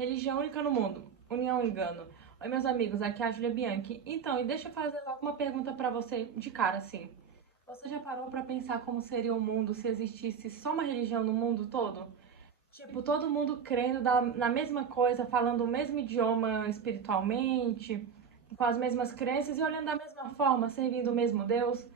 Religião única no mundo. União engano. Oi, meus amigos, aqui é a Julia Bianchi. Então, e deixa eu fazer logo uma pergunta pra você de cara, assim. Você já parou pra pensar como seria o mundo se existisse só uma religião no mundo todo? Tipo, todo mundo crendo na mesma coisa, falando o mesmo idioma espiritualmente, com as mesmas crenças e olhando da mesma forma, servindo o mesmo Deus.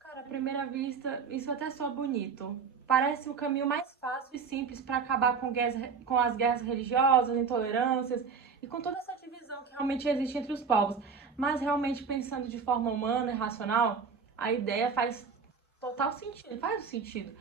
Cara, à primeira vista, isso até soa bonito. Parece o caminho mais fácil e simples para acabar com as guerras religiosas, intolerâncias e com toda essa divisão que realmente existe entre os povos. Mas realmente pensando de forma humana e racional, a ideia faz total sentido, faz sentido.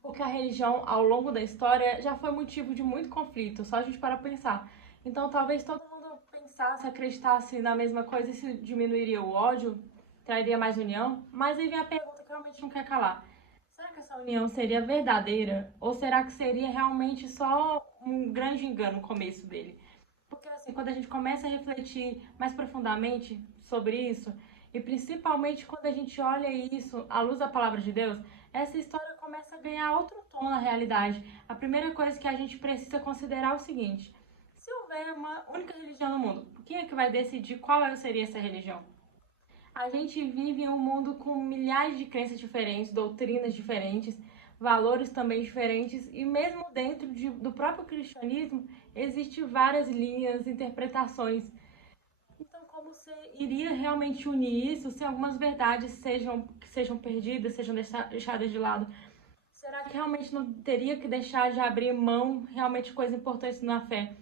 Porque a religião, ao longo da história, já foi motivo de muito conflito, só a gente para pensar. Então, talvez todo mundo pensasse, acreditasse na mesma coisa, isso diminuiria o ódio, traria mais união. Mas aí vem a pergunta que realmente não quer calar. Será que essa união seria verdadeira? Ou será que seria realmente só um grande engano no começo dele? Porque assim, quando a gente começa a refletir mais profundamente sobre isso, e principalmente quando a gente olha isso à luz da palavra de Deus, essa história começa a ganhar outro tom na realidade. A primeira coisa que a gente precisa considerar é o seguinte: se houver uma única religião no mundo, quem é que vai decidir qual seria essa religião? A gente vive em um mundo com milhares de crenças diferentes, doutrinas diferentes, valores também diferentes, e mesmo dentro do próprio cristianismo, existem várias linhas, interpretações. Então, como você iria realmente unir isso se algumas verdades sejam perdidas, sejam deixadas de lado? Será que realmente não teria que deixar de abrir mão realmente de coisas importantes na fé?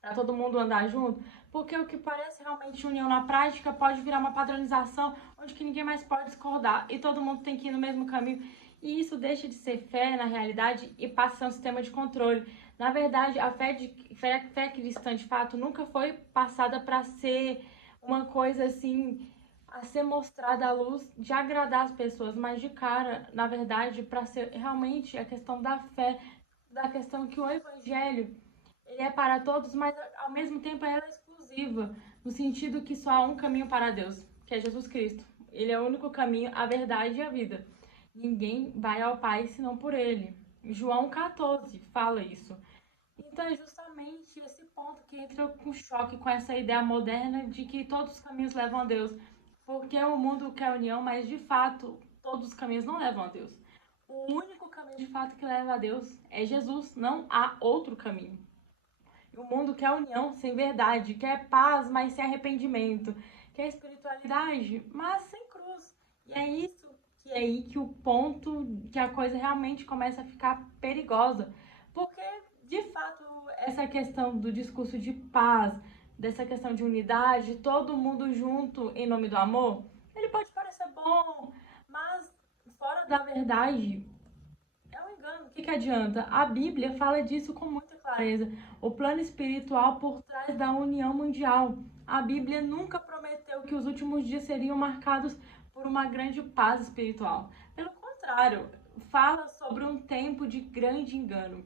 Para todo mundo andar junto, porque o que parece realmente união na prática pode virar uma padronização onde que ninguém mais pode discordar e todo mundo tem que ir no mesmo caminho. E isso deixa de ser fé na realidade e passa a ser um sistema de controle. Na verdade, a fé cristã de fato nunca foi passada para ser uma coisa assim a ser mostrada à luz de agradar as pessoas, mas de cara, na verdade, para ser realmente a questão da fé, da questão que o evangelho ele é para todos, mas ao mesmo tempo ela é exclusiva, no sentido que só há um caminho para Deus, que é Jesus Cristo. Ele é o único caminho, a verdade e a vida. Ninguém vai ao Pai senão por ele. João 14 fala isso. Então é justamente esse ponto que entra com choque com essa ideia moderna de que todos os caminhos levam a Deus. Porque o mundo quer união, mas de fato todos os caminhos não levam a Deus. O único caminho de fato que leva a Deus é Jesus, não há outro caminho. O mundo quer união sem verdade, quer paz, mas sem arrependimento, quer espiritualidade, mas sem cruz. E é isso que é aí que o ponto que a coisa realmente começa a ficar perigosa. Porque, de fato, essa questão do discurso de paz, dessa questão de unidade, todo mundo junto em nome do amor, ele pode parecer bom, mas fora da verdade, é um engano. O que adianta? A Bíblia fala disso com muita clareza. O plano espiritual por trás da união mundial. A Bíblia nunca prometeu que os últimos dias seriam marcados por uma grande paz espiritual. Pelo contrário, fala sobre um tempo de grande engano.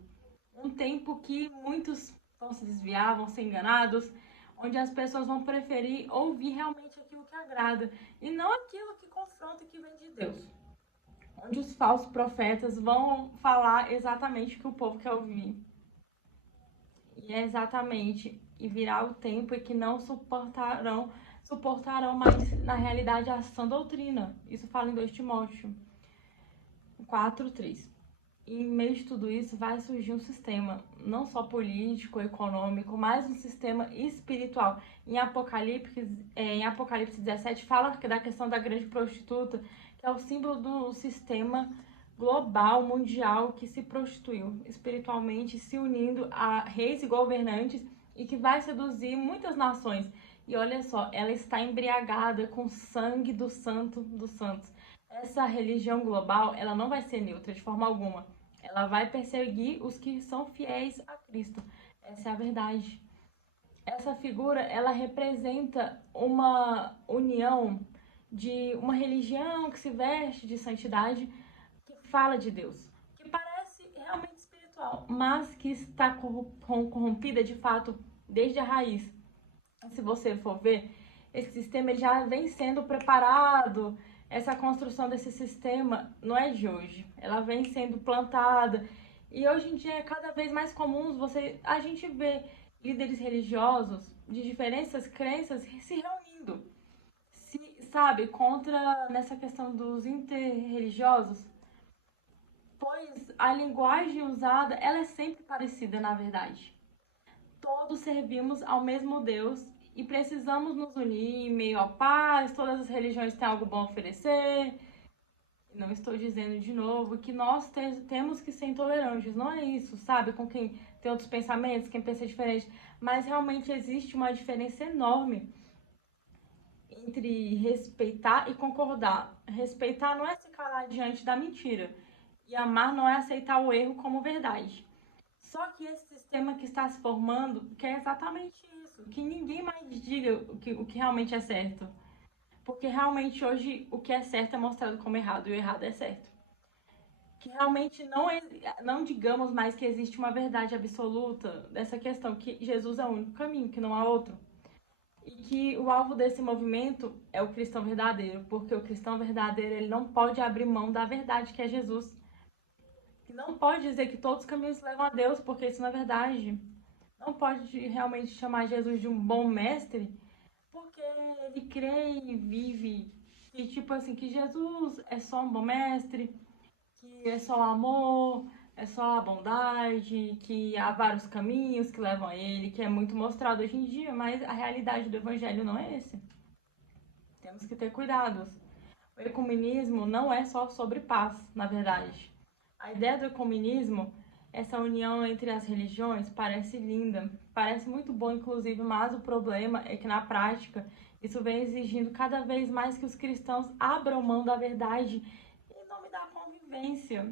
Um tempo que muitos vão se desviar, vão ser enganados, onde as pessoas vão preferir ouvir realmente aquilo que agrada e não aquilo que confronta e que vem de Deus, onde os falsos profetas vão falar exatamente o que o povo quer ouvir. E é exatamente, e virá o tempo em que não suportarão mais, na realidade, a sã doutrina. Isso fala em 2 Timóteo 4:3. E em meio de tudo isso vai surgir um sistema, não só político, econômico, mas um sistema espiritual. Em Apocalipse 17 fala da questão da grande prostituta, que é o símbolo do sistema global, mundial, que se prostituiu espiritualmente, se unindo a reis e governantes e que vai seduzir muitas nações. E olha só, ela está embriagada com o sangue do santo dos santos. Essa religião global, ela não vai ser neutra de forma alguma. Ela vai perseguir os que são fiéis a Cristo. Essa é a verdade. Essa figura, ela representa uma união de uma religião que se veste de santidade, que fala de Deus, que parece realmente espiritual, mas que está corrompida de fato desde a raiz. Se você for ver, esse sistema ele já vem sendo preparado. Essa construção desse sistema não é de hoje, ela vem sendo plantada e hoje em dia é cada vez mais comum a gente ver líderes religiosos de diferentes crenças se reunindo, sabe, contra nessa questão dos interreligiosos, pois a linguagem usada, ela é sempre parecida, na verdade. Todos servimos ao mesmo Deus e precisamos nos unir em meio à paz, todas as religiões têm algo bom a oferecer. Não estou dizendo de novo que nós temos que ser intolerantes, não é isso, sabe? Com quem tem outros pensamentos, quem pensa diferente, mas realmente existe uma diferença enorme entre respeitar e concordar. Respeitar não é se calar diante da mentira, e amar não é aceitar o erro como verdade. Só que esse sistema que está se formando quer exatamente isso, que ninguém mais diga o que realmente é certo. Porque realmente hoje o que é certo é mostrado como errado e o errado é certo. Que realmente não digamos mais que existe uma verdade absoluta dessa questão, que Jesus é o único caminho, que não há outro. E que o alvo desse movimento é o cristão verdadeiro, porque o cristão verdadeiro ele não pode abrir mão da verdade que é Jesus. E não pode dizer que todos os caminhos levam a Deus, porque isso não é verdade. Não pode realmente chamar Jesus de um bom mestre, porque ele crê e vive. E tipo assim, que Jesus é só um bom mestre, que é só o amor, é só a bondade, que há vários caminhos que levam a ele, que é muito mostrado hoje em dia, mas a realidade do evangelho não é esse. Temos que ter cuidados. O ecumenismo não é só sobre paz, na verdade. A ideia do ecumenismo, essa união entre as religiões, parece linda, parece muito bom, inclusive, mas o problema é que, na prática, isso vem exigindo cada vez mais que os cristãos abram mão da verdade em nome da convivência.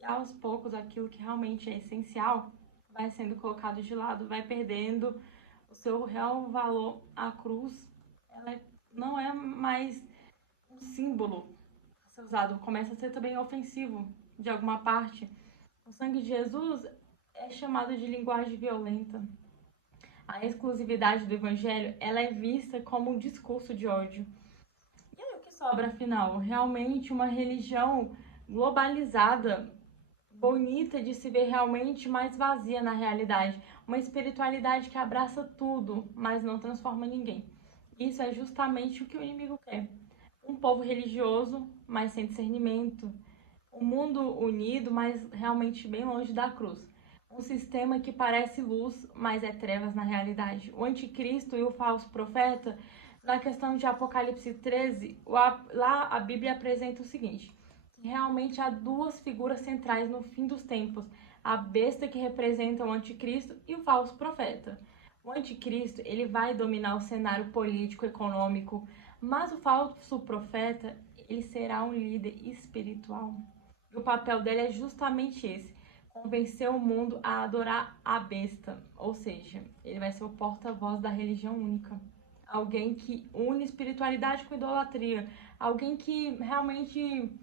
E, aos poucos, aquilo que realmente é essencial vai sendo colocado de lado, vai perdendo o seu real valor. A cruz, ela não é mais um símbolo a ser usado, começa a ser também ofensivo de alguma parte. O sangue de Jesus é chamado de linguagem violenta. A exclusividade do evangelho, ela é vista como um discurso de ódio. E aí o que sobra afinal? Realmente uma religião globalizada, bonita de se ver realmente, mas vazia na realidade. Uma espiritualidade que abraça tudo, mas não transforma ninguém. Isso é justamente o que o inimigo quer. Um povo religioso, mas sem discernimento. Um mundo unido, mas realmente bem longe da cruz. Um sistema que parece luz, mas é trevas na realidade. O anticristo e o falso profeta, na questão de Apocalipse 13, lá a Bíblia apresenta o seguinte: que realmente há duas figuras centrais no fim dos tempos, a besta que representa o anticristo e o falso profeta. O anticristo, ele vai dominar o cenário político, econômico, mas o falso profeta, ele será um líder espiritual. E o papel dele é justamente esse: convencer o mundo a adorar a besta, ou seja, ele vai ser o porta-voz da religião única. Alguém que une espiritualidade com idolatria, alguém que realmente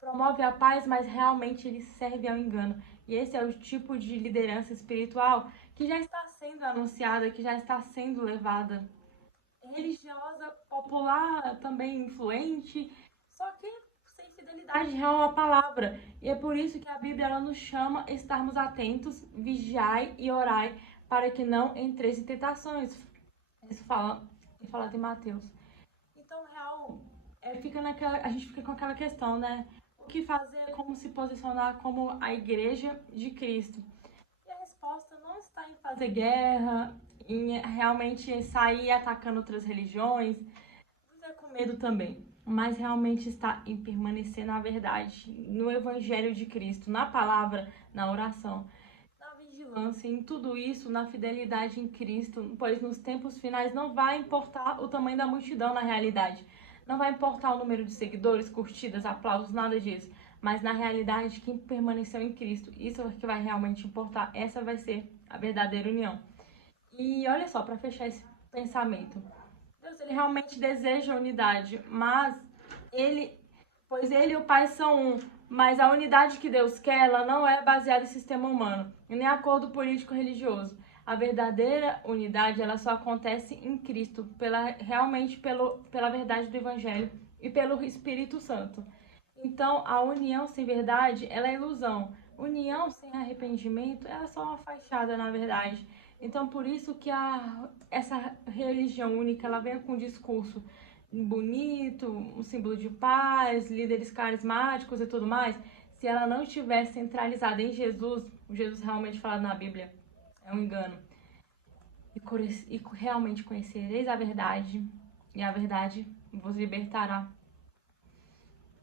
promove a paz, mas realmente ele serve ao engano. E esse é o tipo de liderança espiritual que já está sendo anunciada, que já está sendo levada. Religiosa, popular, também influente, só que sem fidelidade real à palavra. E é por isso que a Bíblia ela nos chama a estarmos atentos, vigiai e orai, para que não entreis em tentações. Isso fala de Mateus. Então, real, a gente fica com aquela questão, né? O que fazer, como se posicionar como a igreja de Cristo? E a resposta não está em fazer guerra, em realmente sair atacando outras religiões, mas é com medo também. Mas realmente está em permanecer na verdade, no Evangelho de Cristo, na palavra, na oração, na vigilância, em tudo isso, na fidelidade em Cristo, pois nos tempos finais não vai importar o tamanho da multidão na realidade. Não vai importar o número de seguidores, curtidas, aplausos, nada disso. Mas na realidade, quem permaneceu em Cristo, isso é que vai realmente importar. Essa vai ser a verdadeira união. E olha só, para fechar esse pensamento, Deus ele realmente deseja unidade, mas pois ele e o Pai são um, mas a unidade que Deus quer, ela não é baseada em sistema humano, e nem acordo político religioso. A verdadeira unidade, ela só acontece em Cristo, pela verdade do Evangelho e pelo Espírito Santo. Então, a união sem verdade, ela é ilusão. União sem arrependimento, ela é só uma fachada, na verdade. Então, por isso que essa religião única, ela vem com um discurso bonito, um símbolo de paz, líderes carismáticos e tudo mais. Se ela não estiver centralizada em Jesus, o Jesus realmente falado na Bíblia, é um engano. E realmente conhecereis a verdade, e a verdade vos libertará.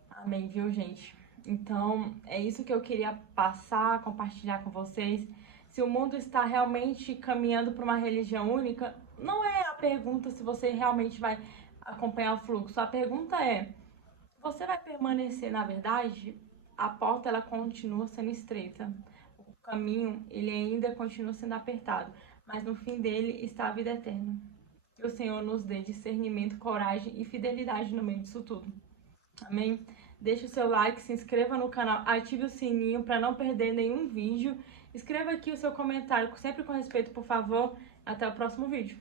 Amém, viu, gente? Então, é isso que eu queria passar, compartilhar com vocês. Se o mundo está realmente caminhando para uma religião única, não é a pergunta se você realmente vai acompanhar o fluxo. A pergunta é: você vai permanecer na verdade? A porta ela continua sendo estreita. O caminho ele ainda continua sendo apertado, mas no fim dele está a vida eterna. Que o Senhor nos dê discernimento, coragem e fidelidade no meio disso tudo. Amém? Deixe o seu like, se inscreva no canal, ative o sininho para não perder nenhum vídeo. Escreva aqui o seu comentário, sempre com respeito, por favor. Até o próximo vídeo.